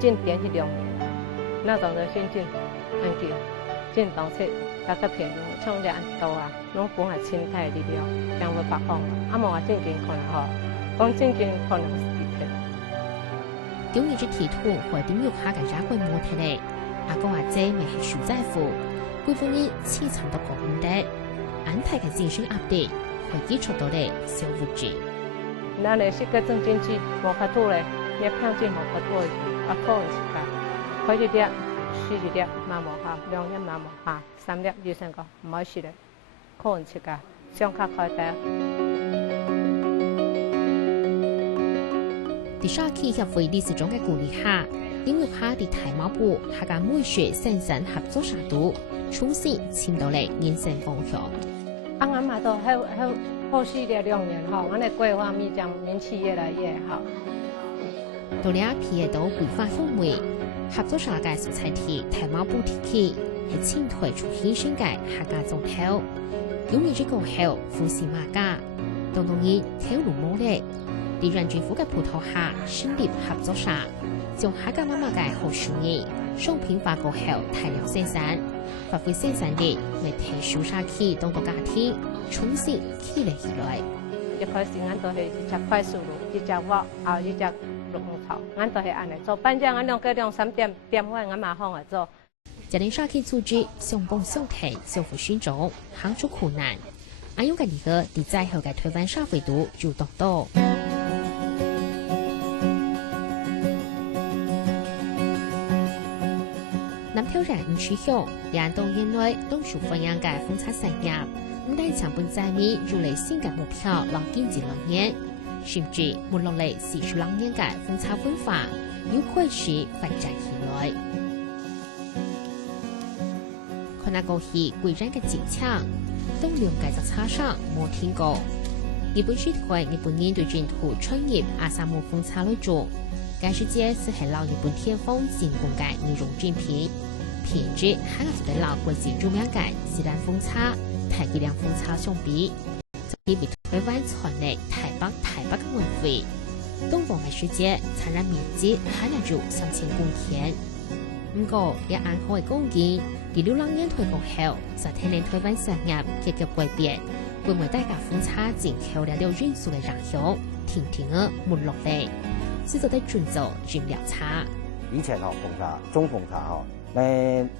进点去2年，那种的心境很强，进当时大家平常唱着安多啊，拢讲系心态力量，讲无白讲，无话正经可能吼，讲正经可能是地铁。今日只提图会點喐下嘅揸貴摩托咧，阿公阿姐咪係樹在乎，貴婦人黐層到個唔得，安排嘅健身壓力會基礎到咧小物質。那你是個正經濟無法度咧，你看見無法度去，可能是㗎，可以啲4日嘛無效，2日嘛無效，3日醫生講唔可以試咧，可能是㗎，上卡開得。喺沙溪協會理事長嘅鼓勵下，因為下喺大馬部客家美學生產合作社度，重新簽到嚟人生方向。俺嘛都後續的2年吼，我哋規劃咪將名氣越來越好。到了皮嘅島規劃範圍，合作社嘅素材體大馬部提起係簽退出犧牲嘅客家總後，因為這個後富士馬家，當然跳路冇咧。地方政府嘅葡萄下成立合作社，將客家媽媽嘅好手藝商品化過後大量生產，發揮生產力，為提升沙溪當個家庭重新起嚟起來。一開始俺都係一隻快速路，一隻鑊，一隻綠紅草，俺都係按嚟做。反正俺2-3點位，俺馬上嚟做。家庭沙溪組織相幫相提，相互尋找，行出苦難。俺用嘅呢個地在後嘅台灣社會度就多多。南挑人唔取向，兩棟現內都屬分樣嘅風車產業，唔但長本在面如嚟新嘅目標落經濟2年，甚至沒落嚟40多年嘅風車文化，要開始發展起來。看那個係貴人嘅堅強，當兩屆就差上冇聽過。日本書會日本人對淨土創業阿薩姆風車來做，該世界是係老日本天風進攻嘅內容精品。品質還係對老國際著名嘅自然風車、太極涼風車相比，就比台灣傳嚟台北嘅文化。東方嘅世界產染面積還係做3000公頃。不過，也按好嘅貢獻，第6年推過後，就睇嚟台灣產業結構改變，會為大家風車進口了元素嘅影響，停嘅沒落嚟，先做得盡做盡調查。以前風車、中風車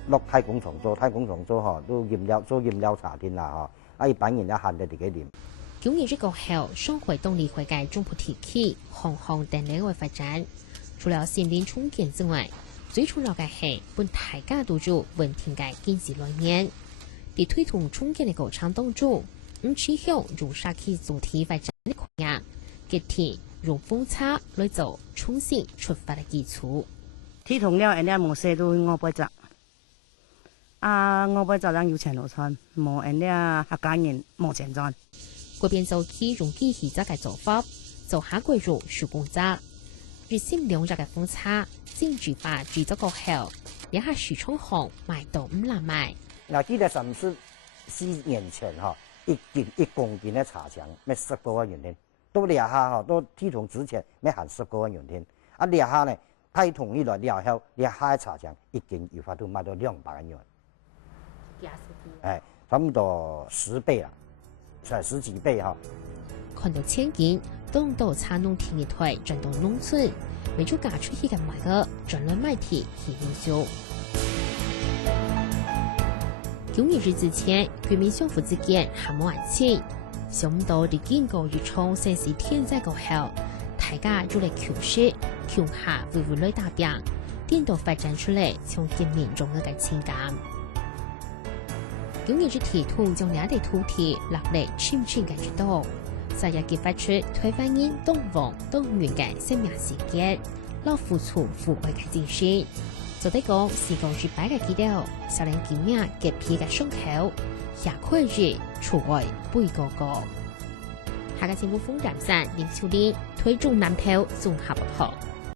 落太工廠做都驗料查天啦一般人一限得自己念。今年這個後，雙會動力會嘅中部地區行電力嘅發展，除了先邊重建之外，最重要嘅係本大家都做穩定嘅經濟來源。喺推動重建嘅過程當中，取向用沙溪主題發展嘅概念，結合用風車來做重新出發嘅基礎。提同了，人家冇寫到500隻，500隻人有錢攞賺，冇人家客家人冇錢賺。嗰邊就起用機器則嘅做法，就下個月手工則，熱心2隻嘅風車，先舉辦製作過後，也係市場行賣到5萬賣。我記得34年前一公斤嘅茶牆咩10多萬元天，都2下都提同之前咩行10多萬元天，2下呢？太統一來了後，你下茶場一斤有法都賣到200萬元，差唔多10倍啦，10幾倍哈。看到千件，當到茶農田嘅台轉到農村，為咗嫁出去嘅買個轉來賣鐵係因素。9年之前，國民相互之間還冇愛情，想唔到啲經過越衝城市天災過後，大家就嚟求實。強下會來打拼，顛倒發展出嚟從見面中嘅情感。今年之提圖將兩地土地落嚟深深嘅知道，就也激發出台灣人東方東源嘅生命事件，老付出父愛嘅精神。做得講時光絕擺嘅基調，少年見面結皮嘅傷口，下塊日出愛背個個。下個節目風站山林秋玲推中南投綜合學。